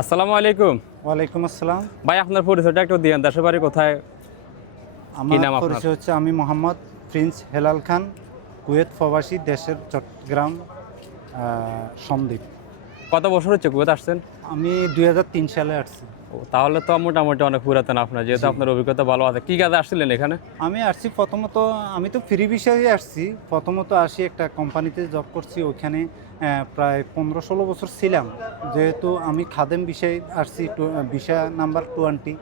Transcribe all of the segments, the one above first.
আসসালামু আলাইকুম। ওয়ালাইকুম আসসালাম। ভাই আপনার পরিচয়টা একটু দিয়েন দেশের বাড়ি কোথায়? আমার নাম পরিচয় হচ্ছে আমি মোহাম্মদ প্রিন্স হেলাল খান কুয়েত প্রবাসী দেশের চট্টগ্রাম সন্দ্বীপ কত বছর হচ্ছে কুয়েত আসছেন? আমি দুই হাজার তিন সালে আসছি। তাহলে তো মোটামুটি অনেক পুরাতন আপনার যেহেতু আপনার অভিজ্ঞতা ভালো আছে। কি কাজে আসছিলেন এখানে? আমি আসছি প্রথমত আমি তো ফ্রি বিষয়ে আসছি। প্রথমত আসি একটা কোম্পানিতে জব করছি ওইখানে প্রায় পনেরো ষোলো বছর ছিলাম। যেহেতু আমি খাদেম বিষয়ে আসছি বিষয় নাম্বার টোয়েন্টি।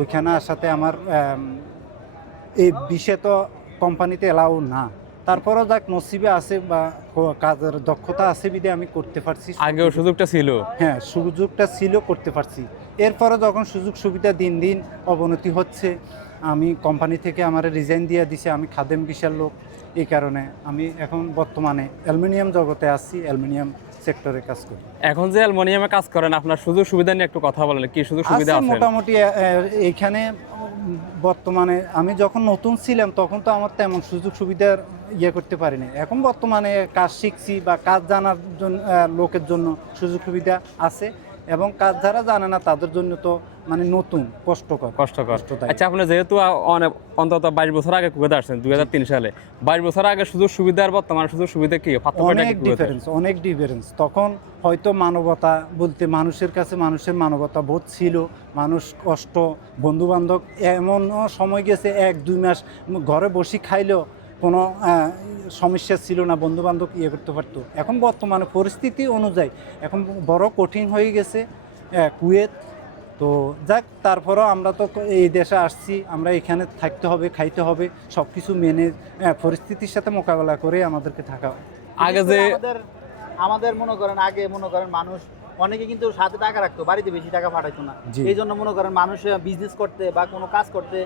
ওইখানে আসাতে আমার এই বিষয় তো কোম্পানিতে এলাও না। তারপরও যাক নসিবে আছে বা কাজের দক্ষতা আছে বিদে আমি করতে পারছি। আগেও সুযোগটা ছিল। হ্যাঁ সুযোগটা ছিল করতে পারছি। এরপরে যখন সুযোগ সুবিধা দিন দিন অবনতি হচ্ছে আমি কোম্পানি থেকে আমার রিজাইন দিয়ে দিছে আমি খাদেম বিশাল লোক? এই কারণে আমি এখন বর্তমানে অ্যালুমিনিয়াম জগতে আসছি অ্যালুমিনিয়াম সেক্টরে কাজ করি। এখন যে অ্যালমোনিয়ামে কাজ করেন আপনার সুযোগ সুবিধা নিয়ে একটু কথা বলেন কি সুযোগ সুবিধা আছে মোটামুটি উম, বর্তমানে আমি যখন নতুন ছিলাম, তখন তো আমার তেমন সুযোগ সুবিধার ইয়ে করতে পারিনি। এখন বর্তমানে কাজ শিখছি বা কাজ জানার জন্য লোকের জন্য সুযোগ সুবিধা আছে। এবং কাজ যারা জানে না তাদের জন্য তো মানে নতুন কষ্টকর। কষ্টকর। আচ্ছা আপনি যেহেতু অন্তত বাইশ বছর আগে কুয়েত আসছেন দুই হাজার তিন সালে বাইশ বছর আগে সুযোগ সুবিধা আর বর্তমান সুযোগ সুবিধা কি? অনেক ডিফারেন্স অনেক ডিফারেন্স তখন হয়তো মানবতা বলতে মানুষের কাছে মানুষের মানবতা বোধ ছিল মানুষ কষ্ট বন্ধু বান্ধব এমনও সময় গেছে এক দুই মাস ঘরে বসে খাইলেও কোনো আহ, সমস্যা ছিল না বন্ধু বান্ধব ইয়ে করতে পারতো। এখন বর্তমানে পরিস্থিতি অনুযায়ী এখন বড় কঠিন হয়ে গেছে আহ, কুয়েত। তো যাক তারপরেও আমরা তো এই দেশে আসছি আমরা এখানে থাকতে হবে খাইতে হবে সব কিছু মেনে আহ, পরিস্থিতির সাথে মোকাবেলা করে আমাদেরকে থাকা আগে যে আমাদের মনে করেন আগে মনে করেন মানুষ অনেকে কিন্তু সাথে টাকা রাখতো বাড়িতে বেশি টাকা পাঠাইতো না। এই জন্য মনে করেন মানুষ বিজনেস করতে বা কোনো কাজ করতে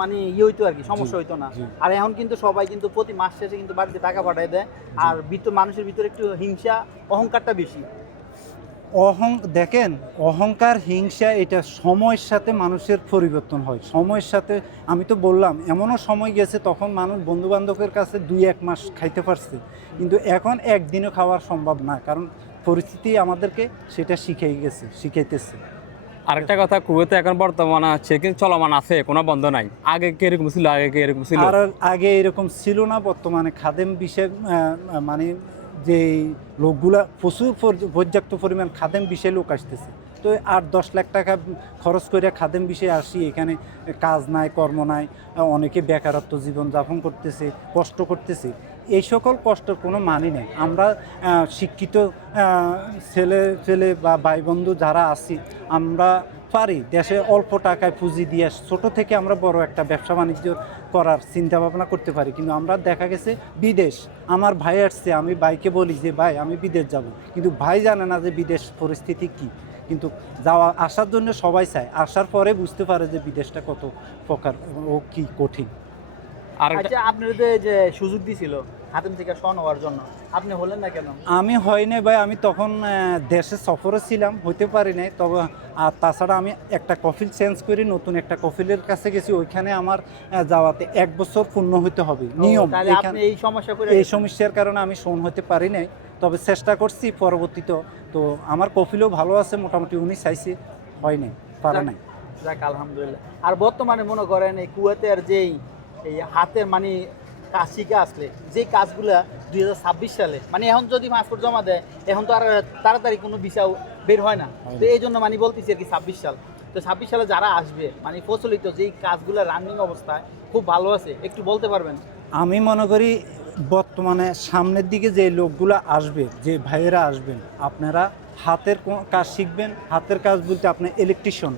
মানে ইয়ে হইতো আর কি সমস্যা হইতো না। আর এখন কিন্তু সবাই কিন্তু প্রতি মাস শেষে কিন্তু বাড়িতে টাকা পাঠাই দেয়। আর ভিতর মানুষের ভিতরে একটু হিংসা অহংকারটা বেশি। অহং দেখেন অহংকার হিংসা এটা সময়ের সাথে মানুষের পরিবর্তন হয়। সময়ের সাথে আমি তো বললাম এমনও সময় গেছে তখন মানুষ বন্ধু বান্ধবের কাছে দুই এক মাস খাইতে পারছে। কিন্তু এখন একদিনও খাওয়া সম্ভব না কারণ পরিস্থিতি আমাদেরকে সেটা শিখাই গেছে শিখাইতেছে। আরেকটা কথা, কুয়েতে এখন বর্তমানে আছে, কিন্তু চলমান আছে, কোনো বন্ধ নাই। আগে কি এরকম ছিল, আগে কি এরকম ছিল? আর আগে এরকম ছিল না বর্তমানে। খাদেম বিষয় মানে যে লোকগুলা, প্রচুর পর্যাপ্ত পরিমাণ খাদেম বিষয়ে লোক আসতেছে। তো আট দশ লাখ টাকা খরচ করে খাদেম বিষয়ে আসি, এখানে কাজ নাই, কর্ম নাই, অনেকে বেকারত্ব জীবন যাপন করতেছে, কষ্ট করতেছে। এই সকল কষ্টের কোনো মানে নেই। আমরা শিক্ষিত ছেলে ছেলে বা ভাই বন্ধু যারা আছি আমরা পারি দেশে অল্প টাকায় পুঁজি দিয়ে ছোট থেকে আমরা বড় একটা ব্যবসা বাণিজ্য করার চিন্তা ভাবনা করতে পারি। কিন্তু আমরা দেখা গেছে বিদেশ আমার ভাই আসছে আমি ভাইকে বলি যে ভাই আমি বিদেশ যাব। কিন্তু ভাই জানে না যে বিদেশ পরিস্থিতি কি। কিন্তু যাওয়া আসার জন্য সবাই চায়। আসার পরে বুঝতে পারে যে বিদেশটা কত প্রকার ও কি কঠিন। আর আচ্ছা আপনার যে যে সুযোগ দিছিল হাতেম থেকে স্বর্ণ হওয়ার জন্য। আপনি হলেন না কেন? আমি হয় নাই ভাই আমি তখন দেশে সফরে ছিলাম হইতে পারি নাই। তবে আর তাছাড়া আমি একটা কফিল চেঞ্জ করি নতুন একটা কফিলের কাছে গেছি ওইখানে আমার যাওয়াতে এক বছর পূর্ণ হইতে হবে নিয়ম। এই সমস্যা করে এই সমস্যার কারণে আমি শোন হতে পারি নাই। তবে চেষ্টা করছি পরবর্তীতে। তো আমার কফিলও ভালো আছে মোটামুটি উনি চাইছে হয় নাই পারে নাই। যাক আলহামদুলিল্লাহ। আর বর্তমানে মনে করেন এই কুয়েতের যেই এই হাতের মানে কাজ শিখে আসলে যে কাজগুলা দুই হাজার ছাব্বিশ সালে মানে এখন যদি পাসপোর্ট জমা দেয় এখন তো আর তাড়াতাড়ি কোনো ভিসাও বের হয় না। তো এই জন্য মানে বলতেছি আর কি ছাব্বিশ সাল। তো ছাব্বিশ সালে যারা আসবে মানে প্রচলিত যেই কাজগুলো রানিং অবস্থায় খুব ভালো আছে একটু বলতে পারবেন? আমি মনে করি বর্তমানে সামনের দিকে যে লোকগুলো আসবে যে ভাইয়েরা আসবেন আপনারা হাতের কাজ শিখবেন। হাতের কাজ বলতে আপনার ইলেকট্রিশিয়ান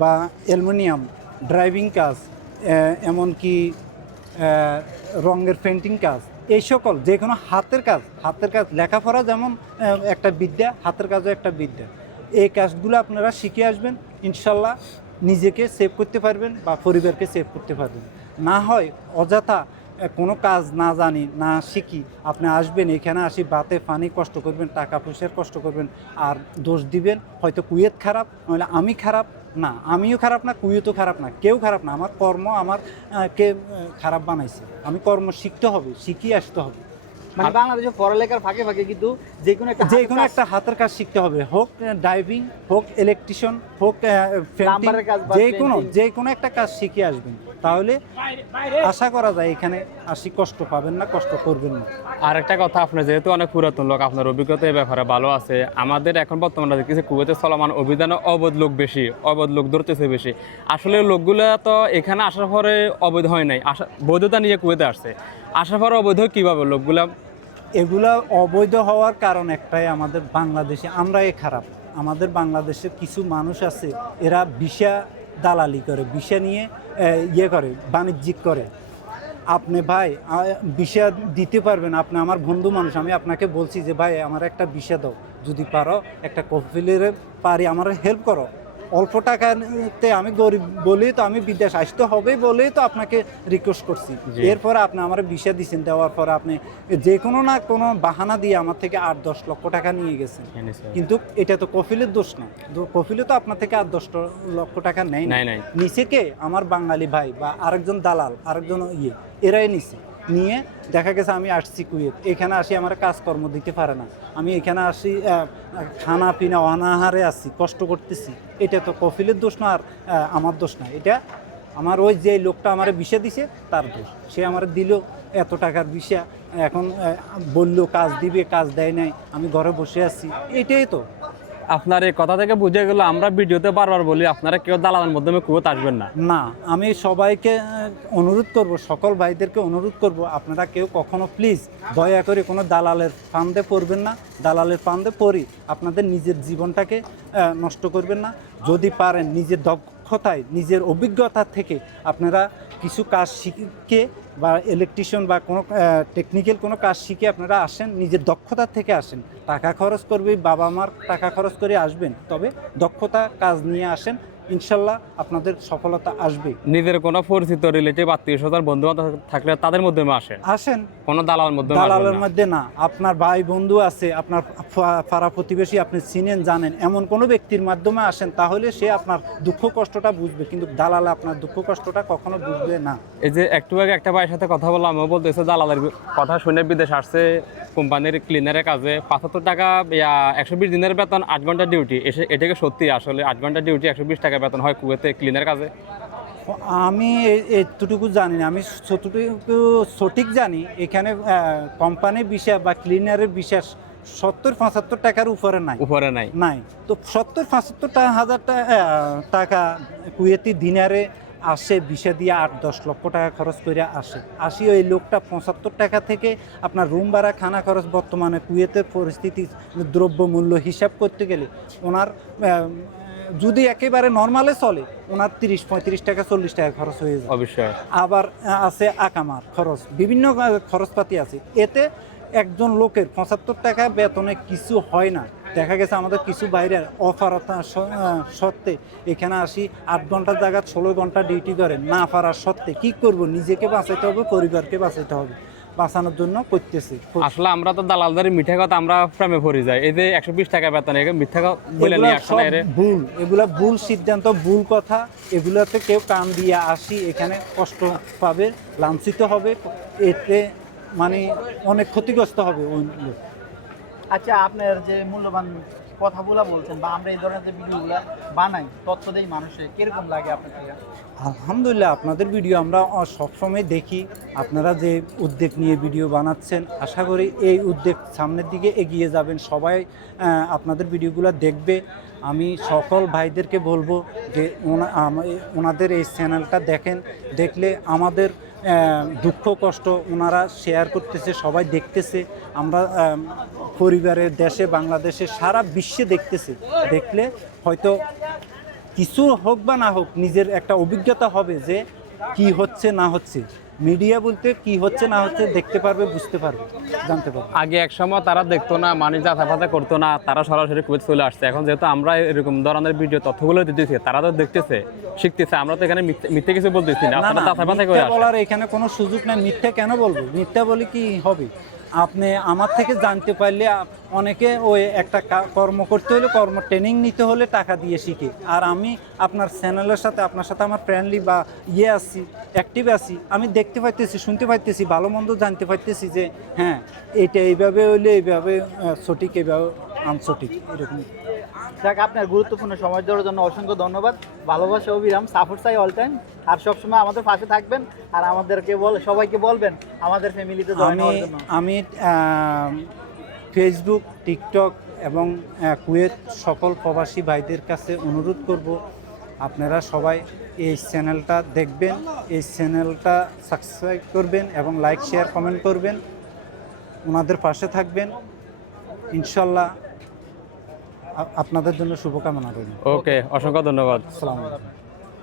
বা অ্যালুমিনিয়াম ড্রাইভিং কাজ এমনকি রঙের পেন্টিং কাজ। এই সকল, যে কোনো হাতের কাজ হাতের কাজ, লেখাপড়া যেমন একটা বিদ্যা, হাতের কাজও একটা বিদ্যা। এই কাজগুলো আপনারা শিখে আসবেন, ইনশাল্লাহ নিজেকে সেভ করতে পারবেন বা পরিবারকে সেভ করতে পারবেন। না হয় অযথা কোনো কাজ না জানি, না শিখি, আপনি আসবেন, এখানে আসি, বাতে পানি কষ্ট করবেন, টাকা পয়সার কষ্ট করবেন, আর দোষ দিবেন, হয়তো কুয়েত খারাপ নইলে আমি খারাপ না আমিও খারাপ না কুইও তো খারাপ না কেউ খারাপ না আমার কর্ম আমার কে খারাপ বানাইছে। আমি কর্ম শিখতে হবে শিখিয়ে আসতে হবে। মানে বাংলাদেশে পড়ালেখার ফাঁকে ফাঁকে কিন্তু যে কোনো একটা যে কোনো একটা হাতের কাজ শিখতে হবে হোক ড্রাইভিং হোক ইলেকট্রিশিয়ান হোক যে কোনো যে কোনো একটা কাজ শিখে আসবেন। তাহলে আশা করা যায় এখানে আসি কষ্ট পাবেন না কষ্ট করবেন না। আর একটা কথা আপনার যেহেতু অনেক পুরাতন লোক আপনার অভিজ্ঞতা এই ব্যাপারে ভালো আছে। আমাদের এখন বর্তমানে দেখতেছি কুয়েতে চলমান অভিধানে অবৈধ লোক বেশি অবৈধ লোক ধরতেছে বেশি। আসলে লোকগুলো তো এখানে আসার পরে অবৈধ হয় নাই। আসা বৈধতা নিয়ে কুয়েতে আসছে। আসার পরে অবৈধ কীভাবে লোকগুলা? এগুলা অবৈধ হওয়ার কারণ একটাই আমাদের বাংলাদেশে আমরাই খারাপ। আমাদের বাংলাদেশের কিছু মানুষ আছে এরা বিষা দালালি করে বিষে নিয়ে ইয়ে করে, বাণিজ্যিক করে। আপনি ভাই বিষা দিতে পারবেন, আপনি আমার বন্ধু মানুষ, আমি আপনাকে বলছি যে, ভাই, আমার একটা বিষা দাও, যদি পারো, একটা কফিলের পারি, আমার হেল্প করো। অল্প টাকাতে আমি গরিব বলেই তো আমি বিদেশ আসতে হবে বলেই তো আপনাকে রিকোয়েস্ট করছি। এরপরে আপনি আমার বিষা দিচ্ছেন দেওয়ার পরে আপনি যে কোনো না কোনো বাহানা দিয়ে আমার থেকে আট দশ লক্ষ টাকা নিয়ে গেছেন। কিন্তু এটা তো কফিলের দোষ না। কফিলে তো আপনার থেকে আট দশ লক্ষ টাকা নাই। নিচে কে? আমার বাঙালি ভাই বা আরেকজন দালাল আরেকজন ইয়ে এরাই নিছে। নিয়ে দেখা গেছে আমি আসছি কুয়েত। এখানে আসি আমার কাজকর্ম দিতে পারে না। আমি এখানে আসি খানা পিনা অনাহারে আসি কষ্ট করতেছি। এটা তো কফিলের দোষ না আর আমার দোষ না। এটা আমার ওই যে লোকটা আমার বিষা দিছে, তার দোষ। সে আমার দিল এত টাকার বিষা। এখন বলল, কাজ দিবে, কাজ দেয় নাই। আমি ঘরে বসে আছি। এটাই তো। আপনার এই কথা থেকে বুঝে গেল, আমরা ভিডিওতে বারবার বলি, আপনারা কেউ দালালের মাধ্যমে কুয়েত আসবেন না। না, আমি সবাইকে অনুরোধ করব, সকল ভাইদেরকে অনুরোধ করব, আপনারা কেউ কখনো প্লিজ দয়া করে কোনো দালালের ফান্দে পড়বেন না, দালালের ফান্দে পড়ি, আপনাদের নিজের জীবনটাকে নষ্ট করবেন না। যদি পারেন নিজের দক্ষতায়, নিজের অভিজ্ঞতা থেকে আপনারা কিছু কাজ শিখে বা ইলেকট্রিশিয়ান বা কোনো টেকনিক্যাল কোনো কাজ শিখে আপনারা আসেন, নিজের দক্ষতা থেকে আসেন। টাকা খরচ করবে বাবা মার টাকা খরচ করে আসবেন, তবে দক্ষতা কাজ নিয়ে আসেন। ইনশাল্লাহ আপনাদের সফলতা আসবে। নিজের কোনো পরিচিত রিলেটিভ আত্মীয় স্বজন বন্ধু থাকলে তাদের মাধ্যমে আসেন আসেন। কোনো দালালের মাধ্যমে দালালের মধ্যে না। আপনার ভাই বন্ধু আছে আপনার পাড়া প্রতিবেশী আপনি চিনেন জানেন এমন কোনো ব্যক্তির মাধ্যমে আসেন তাহলে সে আপনার দুঃখ কষ্টটা বুঝবে কিন্তু দালালে আপনার দুঃখ কষ্টটা কখনো বুঝবে না। এই যে একটু আগে একটা ভাইয়ের সাথে কথা বললাম ও বলতেছে দালালের কথা শুনে বিদেশ আসছে কোম্পানির ক্লিনারের কাজে পাঁচাত্তর টাকা একশো বিশ দিনের বেতন আট ঘণ্টা ডিউটি এসে এটাকে সত্যি আসলে আট ঘণ্টা ডিউটি একশো বিশ টাকা বেতন হয় কুয়েতে ক্লিনার কাজে? আমি এতটুকু জানি না। আমি যতটুকু সঠিক জানি এখানে কোম্পানির বিষয় বা ক্লিনারের বিশ্বাস সত্তর পঁচাত্তর টাকার উপরে নাই। উপরে নাই। নাই। তো সত্তর পঁচাত্তর টাকা হাজার টাকা কুয়েতি দিনারে আসে বিষে দিয়ে আট দশ লক্ষ টাকা খরচ করে আসে। আসি ওই লোকটা পঁচাত্তর টাকা থেকে আপনার রুম ভাড়া খানা খরচ বর্তমানে কুয়েতের পরিস্থিতি দ্রব্য মূল্য হিসাব করতে গেলে ওনার যদি একেবারে নর্মালে চলে ওনার তিরিশ পঁয়ত্রিশ টাকা চল্লিশ টাকা খরচ হয়ে যায়। অবশ্যই। আবার আছে আকামার খরচ। বিভিন্ন খরচপাতি আছে। এতে একজন লোকের পঁচাত্তর টাকা বেতনে কিছু হয় না। দেখা গেছে আমাদের কিছু বাইরে অফারতা সত্ত্বে এখানে আসি আট ঘণ্টার জায়গা ষোলো ঘণ্টা ডিউটি করে না পারার সত্ত্বে কি করব? নিজেকে বাঁচাইতে হবে পরিবারকে বাঁচাইতে হবে। বাঁচানোর জন্য করতেছি। আসলে আমরা তো দালালদারি মিঠা কথা আমরা প্রেমে পড়ে যাই। এই যে একশো বিশ টাকা বেতন মিথ্যা কথা বলে এগুলা নিয়ে ভুল এগুলা ভুল সিদ্ধান্ত ভুল কথা এগুলাতে কেউ কান দিয়ে আসি এখানে কষ্ট পাবে লাঞ্ছিত হবে এতে মানে অনেক ক্ষতিগ্রস্ত হবে ওই আচ্ছা আপনার যে মূল্যবান কথাগুলো বলছেন বা আমরা এই ধরনের যে ভিডিওগুলো বানাই তথ্য দেই মানুষে কীরকম লাগে আপনার আলহামদুলিল্লাহ আপনাদের ভিডিও আমরা সবসময় দেখি। আপনারা যে উদ্যোগ নিয়ে ভিডিও বানাচ্ছেন আশা করি এই উদ্যোগ সামনের দিকে এগিয়ে যাবেন। সবাই আপনাদের ভিডিওগুলো দেখবে। আমি সকল ভাইদেরকে বলব যে ওনাদের এই চ্যানেলটা দেখেন। দেখলে আমাদের দুঃখ কষ্ট ওনারা শেয়ার করতেছে সবাই দেখতেছে। আমরা আম, পরিবারের দেশে বাংলাদেশে সারা বিশ্বে দেখতেছে। দেখলে হয়তো কিছু হোক বা না হোক নিজের একটা অভিজ্ঞতা হবে যে কি হচ্ছে না হচ্ছে। মিডিয়া বলতে কি হচ্ছে না হচ্ছে দেখতে পারবে বুঝতে পারবে জানতে পারবে। আগে এক সময় তারা দেখতো না মানে যাতাফাতা করতো না তারা সরাসরি কুয়েত চলে আসছে। এখন যেহেতু আমরা এরকম ধরনের ভিডিও তথ্যগুলো দিতেছি তারা তো দেখতেছে শিখতেছে আমরা তো এখানে মিথ্যে- কিছু বলতেছি না না আপনারা না যাতাফাতা করে বলার এখানে কোনো সুযোগ নাই মিথ্যা কেন বলব? মিথ্যা বলে কি হবে? আপনি আমার থেকে জানতে পারলে অনেকে ওই একটা কর্ম করতে হলে কর্ম ট্রেনিং নিতে হলে টাকা দিয়ে শিখে। আর আমি আপনার চ্যানেলের সাথে, আপনার সাথে আমার ফ্রেন্ডলি বা ইয়ে আছি অ্যাক্টিভ আছি, আমি দেখতে পাইতেছি, শুনতে পাইতেছি, ভালো মন্দ জানতে পারতেছি যে হ্যাঁ এটা এইভাবে হইলে এইভাবে সঠিক, এইভাবে আনসঠিক এরকম যাক আপনার গুরুত্বপূর্ণ সময় দেওয়ার জন্য অসংখ্য ধন্যবাদ। ভালোবাসা অবিরাম সাপোর্ট চাই অল টাইম আর সবসময় আমাদের পাশে থাকবেন আর আমাদেরকে বল সবাইকে বলবেন আমাদের ফ্যামিলিতে জয়েন আমি হওয়ার জন্য। আমি ফেসবুক টিকটক এবং কুয়েত সকল প্রবাসী ভাইদের কাছে অনুরোধ করব আপনারা সবাই এই চ্যানেলটা দেখবেন এই চ্যানেলটা সাবস্ক্রাইব করবেন এবং লাইক শেয়ার কমেন্ট করবেন। ওনাদের পাশে থাকবেন। ইনশাল্লাহ আপনাদের জন্য শুভকামনা রইল। ওকে অসংখ্য ধন্যবাদ। আসসালামু আলাইকুম।